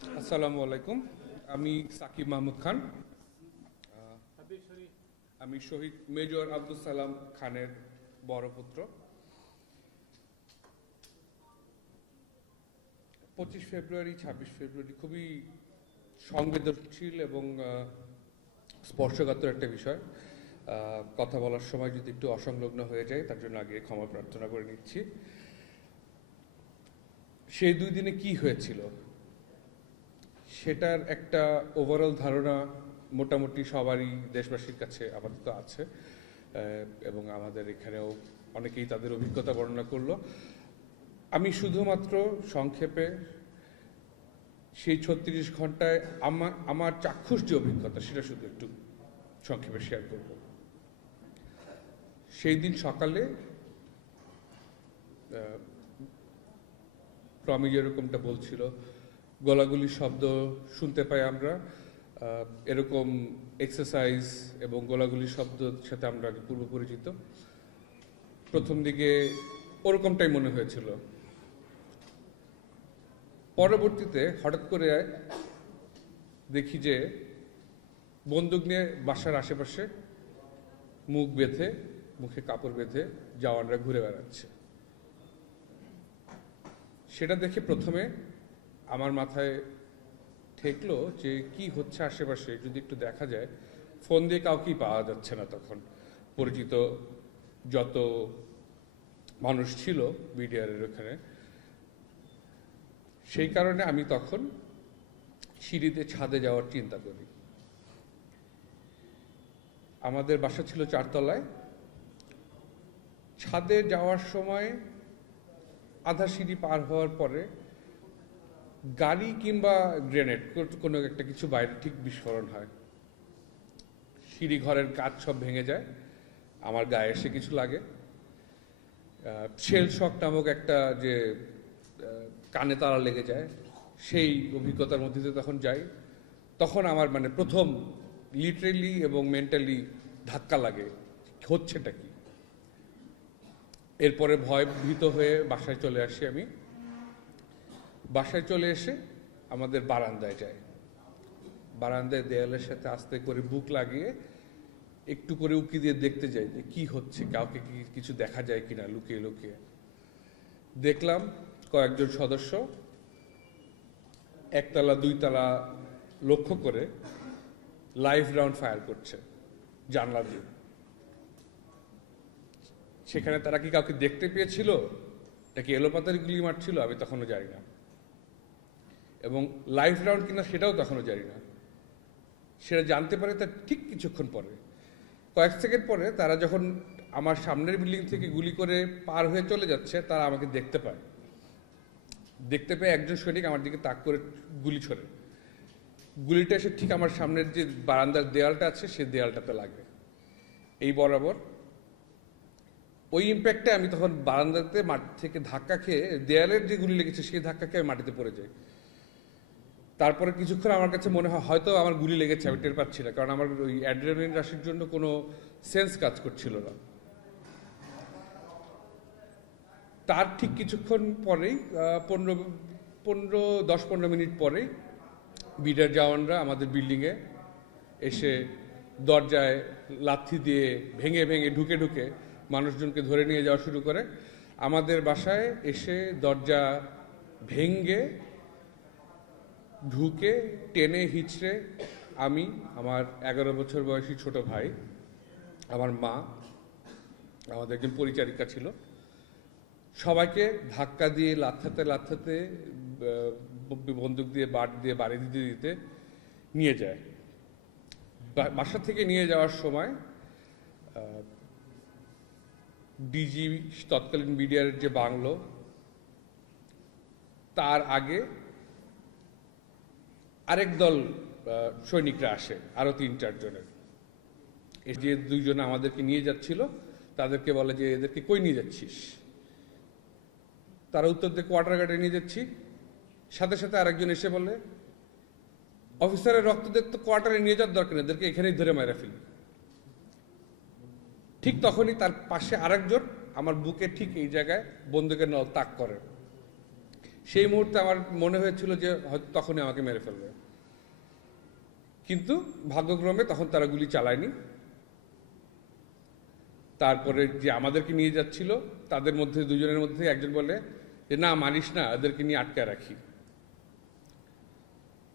আসসালামু আলাইকুম। আমি সাকিব মাহমুদ খান। আমি শহীদ মেজর আব্দুল সালাম খানের বড় পুত্র। 25 ফেব্রুয়ারি 26 ফেব্রুয়ারি খুবই সংবেদনশীল এবং স্পর্শকাতর একটা বিষয়। কথা বলার সময় যদি একটু অসংলগ্ন হয়ে যায় তার জন্য আগে ক্ষমা প্রার্থনা করে নিচ্ছি। সেই দুই দিনে কি হয়েছিল সেটার একটা ওভারঅল ধারণা মোটামুটি সবারই দেশবাসীর কাছে আপাতত আছে, এবং আমাদের এখানেও অনেকেই তাদের অভিজ্ঞতা বর্ণনা করলো। আমি শুধুমাত্র সংক্ষেপে সেই 36 ঘন্টায় আমার চাক্ষুষ যে অভিজ্ঞতা সেটা শুধু একটু সংক্ষেপে শেয়ার করব। সেই দিন সকালে প্রমি যেরকমটা বলছিল, গোলাগুলির শব্দ শুনতে পাই আমরা। এরকম এক্সারসাইজ এবং গোলাগুলির শব্দের সাথে আমরা পূর্ব পরিচিত। প্রথম দিকে ওরকমটাই মনে হয়েছিল। পরবর্তীতে হঠাৎ করে দেখি যে বন্দুক নিয়ে বাসার আশেপাশে মুখে কাপড় বেঁধে জওয়ানরা ঘুরে বেড়াচ্ছে। সেটা দেখে প্রথমে আমার মাথায় ঠেকলো যে কি হচ্ছে আশেপাশে, যদি একটু দেখা যায়। ফোন দিয়ে কাউকেই পাওয়া যাচ্ছে না তখন, পরিচিত যত মানুষ ছিল বিডিআরের ওখানে। সেই কারণে আমি তখন সিঁড়িতে ছাদে যাওয়ার চিন্তা করি। আমাদের বাসা ছিল 4 তলায়। ছাদে যাওয়ার সময় আধা সিঁড়ি পার হওয়ার পরে গাড়ি কিংবা গ্রেনেড কোনো একটা কিছু বাইরে ঠিক বিস্ফোরণ হয়। সিঁড়ি ঘরের কাঁচ সব ভেঙে যায়, আমার গায়ে এসে কিছু লাগে। শেল শক নামক একটা যে কানে তারা লেগে যায়, সেই অভিজ্ঞতার মধ্যে দিয়ে তখন যাই। তখন আমার প্রথম লিটারেলি এবং মেন্টালি ধাক্কা লাগে, হচ্ছেটা কি। এরপরে ভীত হয়ে বাসায় চলে আসি। আমি বাসায় চলে এসে আমাদের বারান্দায় যাই। বারান্দায় দেয়ালের সাথে আস্তে করে বুক লাগিয়ে একটু করে উকি দিয়ে দেখতে যাই যে কি হচ্ছে, কাউকে কি কিছু দেখা যায় কিনা লুকিয়ে লুকিয়ে। দেখলাম কয়েকজন সদস্য একতলা 2 তলা লক্ষ্য করে লাইভ রাউন্ড ফায়ার করছে জানলা দিয়ে। সেখানে তারা কি কাউকে দেখতে পেয়েছিল নাকি এলোপাতারি গুলি মারছিল আমি তখনও জানি না, এবং লাইভ রাউন্ড কিনা সেটাও তখনও জানি না। সেটা জানতে পারে তার ঠিক কিছুক্ষণ পরে, কয়েক সেকেন্ড পরে তারা যখন আমার সামনের বিল্ডিং থেকে গুলি করে পার হয়ে চলে যাচ্ছে, তারা আমাকে দেখতে পায়। দেখতে পেয়ে একজন সৈনিক আমার দিকে তাক করে গুলি ছোড়ে। গুলিটা এসে ঠিক আমার সামনের যে বারান্দার দেয়ালটা আছে সেই দেয়ালটাতে লাগে, এই বরাবর। ওই ইম্প্যাক্টে আমি তখন বারান্দাতে মাটি থেকে ধাক্কা খেয়ে, দেয়ালের যে গুলি লেগেছে সেই ধাক্কা খেয়ে মাটিতে পড়ে যাই। তারপরে কিছুক্ষণ আমার কাছে মনে হয় হয়তো আমার গুলি লেগেছে, আমি টের পাচ্ছি না, কারণ আমার ওই অ্যাড্রিনালিন রাশির জন্য কোনো সেন্স কাজ করছিল না। তার ঠিক কিছুক্ষণ পরেই 10-15 মিনিট পরেই বিডিআর জওয়ানরা আমাদের বিল্ডিংয়ে এসে দরজায় লাথি দিয়ে ভেঙে ভেঙে ঢুকে ঢুকে মানুষজনকে ধরে নিয়ে যাওয়া শুরু করে। আমাদের বাসায় এসে দরজা ভেঙে ঢুকে টেনে হিচড়ে আমি, আমার 11 বছর বয়সী ছোট ভাই, আমার মা, আমাদের একজন পরিচারিকা ছিল, সবাইকে ধাক্কা দিয়ে লাথাতে বন্দুক দিয়ে বাট দিয়ে বাড়ি দিতে দিতে নিয়ে যায়। বাসা থেকে নিয়ে যাওয়ার সময় ডিজি তৎকালীন বিডিআরের যে বাংলো, তার আগে আরেক দল সৈনিকরা আসে, আরো 3-4 জনের। যে 2 জন আমাদেরকে নিয়ে যাচ্ছিল তাদেরকে বলে যে এদেরকে কই নিয়ে যাচ্ছিস? তারা উত্তর দিয়ে কোয়ার্টার গার্ডে নিয়ে যাচ্ছি। সাথে সাথে আরেকজন এসে বলে, অফিসারের রক্তদের তো কোয়ার্টারে নিয়ে যাওয়ার দরকার নেই, এদেরকে এখানেই ধরে মারা ফেলি। ঠিক তখনই তার পাশে আরেকজন আমার বুকে ঠিক এই জায়গায় বন্দুকের নল তাক করে। সেই মুহূর্তে আমার মনে হয়েছিল যে হয়তো তখনই আমাকে মেরে ফেলবে, কিন্তু ভাগ্যক্রমে তখন তারা গুলি চালায়নি। তারপরে যে আমাদেরকে নিয়ে যাচ্ছিল তাদের মধ্যে দুজনের মধ্যে একজন বলে যে না মারিস না, এদেরকে নিয়ে আটকে রাখি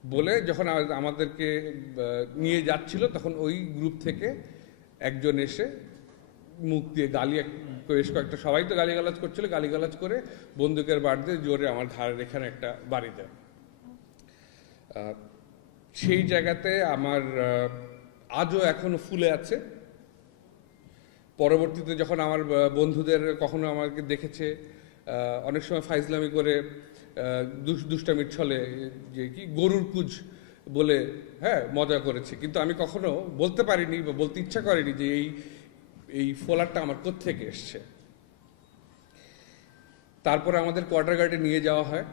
বলে যখন আমাদেরকে নিয়ে যাচ্ছিল তখন ওই গ্রুপ থেকে একজন এসে মুখ দিয়ে গালি, বেশ কয়েকটা সবাই তো গালিগালাজ করছিল, গালিগালাজ করে বন্দুকের বাড় দিয়ে জোরে আমার ঘাড়ের এখানে একটা বাড়ি দেয়। সেই জায়গাতে আমার আজও এখনো ফুলে আছে। পরবর্তীতে যখন আমার বন্ধুদের কখনো আমাকে দেখেছে অনেক সময় ফাইজলামি করে দুষ্টামির ছলে যে কি গরুর কুজ বলে হ্যাঁ মজা করেছে, কিন্তু আমি কখনো বলতে পারিনি বা বলতে ইচ্ছা করিনি যে এই ফোলারটা আমার কোত্থেকে এসছে। তারপরে আমাদের কোয়ার্টার গার্ডে নিয়ে যাওয়া হয়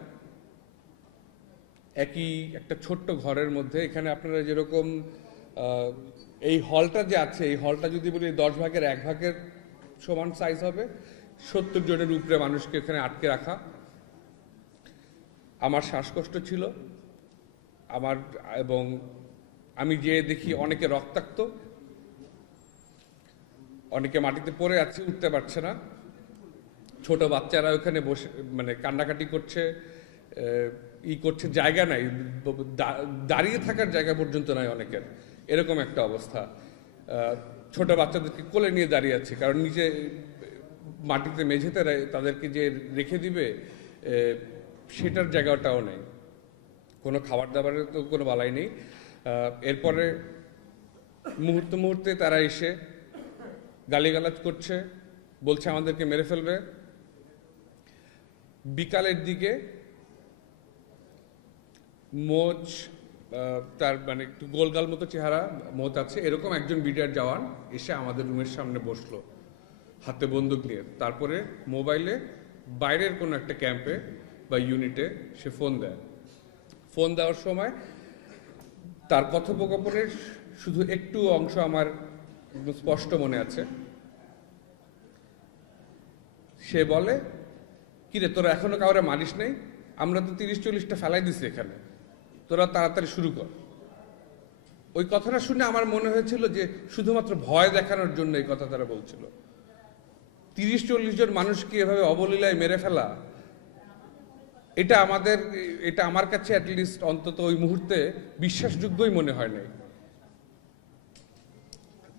একই একটা ছোট্ট ঘরের মধ্যে। এখানে আপনারা যেরকম এই হলটা যে আছে, এই হলটা যদি বলি 10 ভাগের 1 ভাগের সমান সাইজ হবে, 70 জনের উপরে মানুষকে এখানে আটকে রাখা। আমার শ্বাসকষ্ট ছিল আমার, এবং আমি যে দেখি অনেকে রক্তাক্ত, অনেকে মাটিতে পড়ে আছে, উঠতে পারছে না। ছোট বাচ্চারা ওখানে বসে মানে কান্নাকাটি করছে, করছে, জায়গা নাই, দাঁড়িয়ে থাকার জায়গা পর্যন্ত নাই অনেকের, এরকম একটা অবস্থা। ছোট বাচ্চাদেরকে কোলে নিয়ে দাঁড়িয়ে আছে, কারণ নিচে মাটিতে মেঝেতে তাদেরকে যে রেখে দিবে সেটার জায়গাটাও নেই, কোনো খাবার দাবারের তো কোনো বালাই নেই। এরপরে মুহূর্তে মুহূর্তে তারা এসে গালিগালাজ করছে, বলছে আমাদেরকে মেরে ফেলবে। বিকালের দিকে মোচ, তার মানে একটু গোলগাল মতো চেহারা, মোচ আছে এরকম একজন বিডিআর জওয়ান এসে আমাদের রুমের সামনে বসলো হাতে বন্দুক নিয়ে। তারপরে মোবাইলে বাইরের কোনো একটা ক্যাম্পে বা ইউনিটে সে ফোন দেয়। ফোন দেওয়ার সময় তার কথোপকথনের শুধু একটু অংশ আমার স্পষ্ট মনে আছে। সে বলে, কিরে তোরা এখনো কাউরে মারিস নেই? আমরা তো 30-40টা ফেলাই দিছি এখানে, তোরা তাড়াতাড়ি শুরু কর। ওই কথাটা শুনে আমার মনে হয়েছিল যে শুধুমাত্র ভয় দেখানোর জন্য এই কথা তারা বলছিল। 30-40 জন মানুষকে এভাবে অবলীলায় মেরে ফেলা, এটা আমার কাছে অ্যাটলিস্ট অন্তত ওই মুহূর্তে বিশ্বাসযোগ্যই মনে হয় নাই।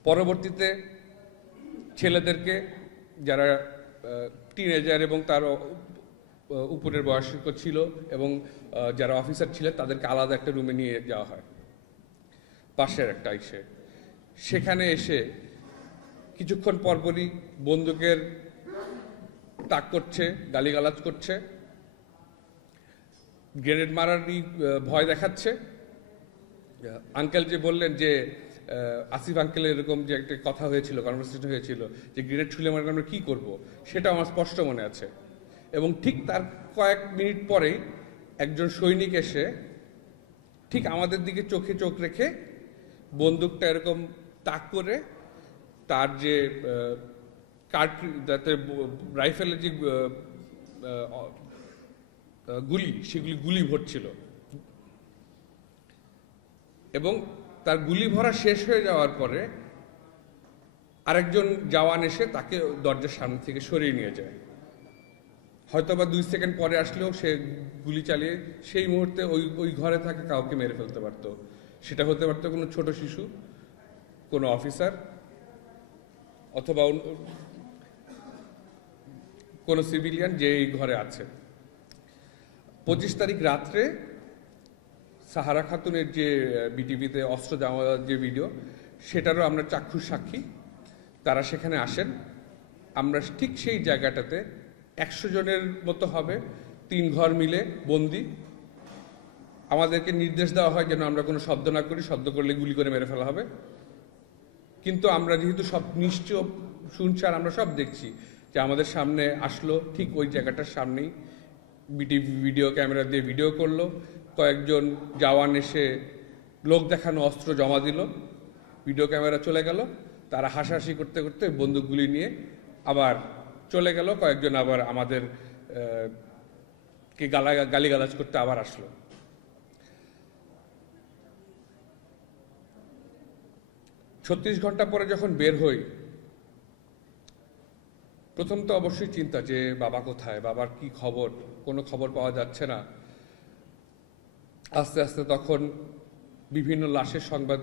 পরবর্তীতে ছেলেদেরকে, যারা টিনেজার এবং তার উপরের বয়স্ক ছিল এবং যারা অফিসার ছিলেন, তাদেরকে আলাদা একটা রুমে নিয়ে যাওয়া হয় পাশের একটা এসে। সেখানে এসে কিছুক্ষণ পরপরই বন্দুকের তাক করছে, গালিগালাজ করছে, গ্রেনেড মারারই ভয় দেখাচ্ছে। আঙ্কেল যে বললেন যে আসিফ আঙ্কেল এরকম যে একটা কথা হয়েছিল, কনভারসেশন হয়েছিল যে গ্রেনেড ছুঁলে মারলে আমরা কী করবো, সেটা আমার স্পষ্ট মনে আছে। এবং ঠিক তার কয়েক মিনিট পরেই একজন সৈনিক এসে ঠিক আমাদের দিকে চোখে চোখ রেখে বন্দুকটা এরকম তাক করে তার যে রাইফেলের যে গুলি, সেগুলি গুলি ভরছিল, এবং তার গুলি ভরা শেষ হয়ে যাওয়ার পরে আরেকজন জওয়ান এসে তাকে দরজার সামনে থেকে সরিয়ে নিয়ে যায়। হয়তোবা 2 সেকেন্ড পরে আসলেও সে গুলি চালিয়ে সেই মুহূর্তে ওই ঘরে থাকা কাউকে মেরে ফেলতে পারতো। সেটা হতে পারতো কোনো ছোট শিশু, কোনো অফিসার, অথবা কোনো সিভিলিয়ান যে এই ঘরে আছে। 25 তারিখ রাত্রে সাহারা খাতুনের যে বিটিভিতে অস্ত্র দেওয়ার যে ভিডিও, সেটারও আমরা চাক্ষুষ সাক্ষী। তারা সেখানে আসেন, আমরা ঠিক সেই জায়গাটাতে 100 জনের মতো হবে, 3 ঘর মিলে বন্দি। আমাদেরকে নির্দেশ দেওয়া হয় যেন আমরা কোনো শব্দ না করি, শব্দ করলে গুলি করে মেরে ফেলা হবে। কিন্তু আমরা যেহেতু সব নিশ্চয় শুনছি আর আমরা সব দেখছি, যে আমাদের সামনে আসলো, ঠিক ওই জায়গাটার সামনেই বিটিভি ভিডিও ক্যামেরা দিয়ে ভিডিও করলো। কয়েকজন জওয়ান এসে লোক দেখানো অস্ত্র জমা দিল, ভিডিও ক্যামেরা চলে গেল। তারা হাসাহাসি করতে করতে বন্দুকগুলি নিয়ে আবার চলে গেল। কয়েকজন আবার আমাদের কে গালিগালাজ করতে আবার আসলো। ছত্রিশ ঘন্টা পরে যখন বের হই, প্রথম তো অবশ্যই চিন্তা যে বাবা কোথায়, বাবার কি খবর, কোনো খবর পাওয়া যাচ্ছে না। আস্তে আস্তে তখন বিভিন্ন লাশের সংবাদ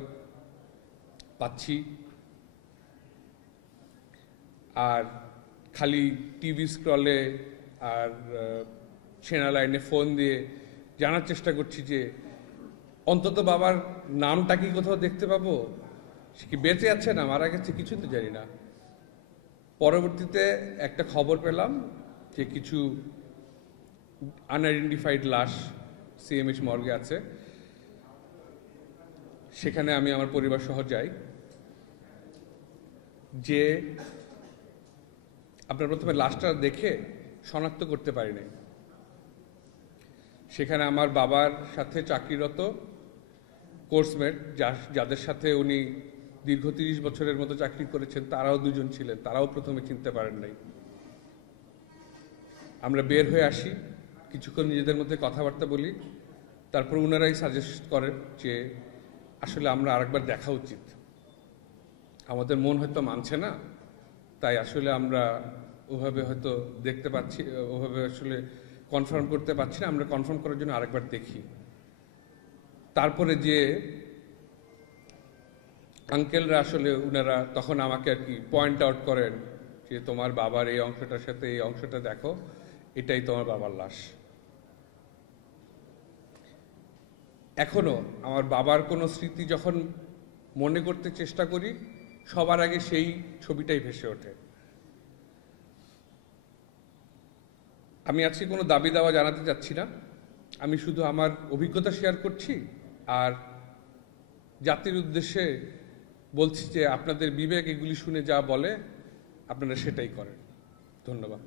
পাচ্ছি, আর খালি টিভি স্ক্রলে আর সেনা লাইনে ফোন দিয়ে জানার চেষ্টা করছি যে অন্তত বাবার নামটা কি কোথাও দেখতে পাবো, সে কি বেঁচে আছে না মারা গেছে, কিছু তো জানি না। পরবর্তীতে একটা খবর পেলাম যে কিছু আনআইডেন্টিফাইড লাশ সিএমএইচ মর্গে আছে। সেখানে আমি আমার পরিবার সহ যাই। যে আপনার প্রথমে লাশটা দেখে শনাক্ত করতে পারি নাই। সেখানে আমার বাবার সাথে চাকরিরত কোর্সমেট, যাদের সাথে উনি দীর্ঘ 30 বছরের মতো চাকরি করেছেন, তারাও দুজন ছিলেন, তারাও প্রথমে চিনতে পারেন নাই। আমরা বের হয়ে আসি, কিছুক্ষণ নিজেদের মধ্যে কথাবার্তা বলি, তারপর ওনারাই সাজেস্ট করেন যে আসলে আমরা আরেকবার দেখা উচিত, আমাদের মন হয়তো মানছে না, তাই আসলে আমরা ওভাবে হয়তো দেখতে পাচ্ছি, ওভাবে আসলে কনফার্ম করতে পারছি না, আমরা কনফার্ম করার জন্য আরেকবার দেখি। তারপরে যে আঙ্কেলরা আসলে ওনারা তখন আমাকে আর কি পয়েন্ট আউট করেন যে তোমার বাবার এই অংশটার সাথে এই অংশটা দেখো, এটাই তোমার বাবার লাশ। এখনো আমার বাবার কোনো স্মৃতি যখন মনে করতে চেষ্টা করি, সবার আগে সেই ছবিটাই ভেসে ওঠে। আমি আজকে কোনো দাবি দাওয়া জানাতে চাচ্ছি না, আমি শুধু আমার অভিজ্ঞতা শেয়ার করছি আর জাতির উদ্দেশ্যে বলছি যে আপনাদের বিবেক এগুলি শুনে যা বলে আপনারা সেটাই করেন। ধন্যবাদ।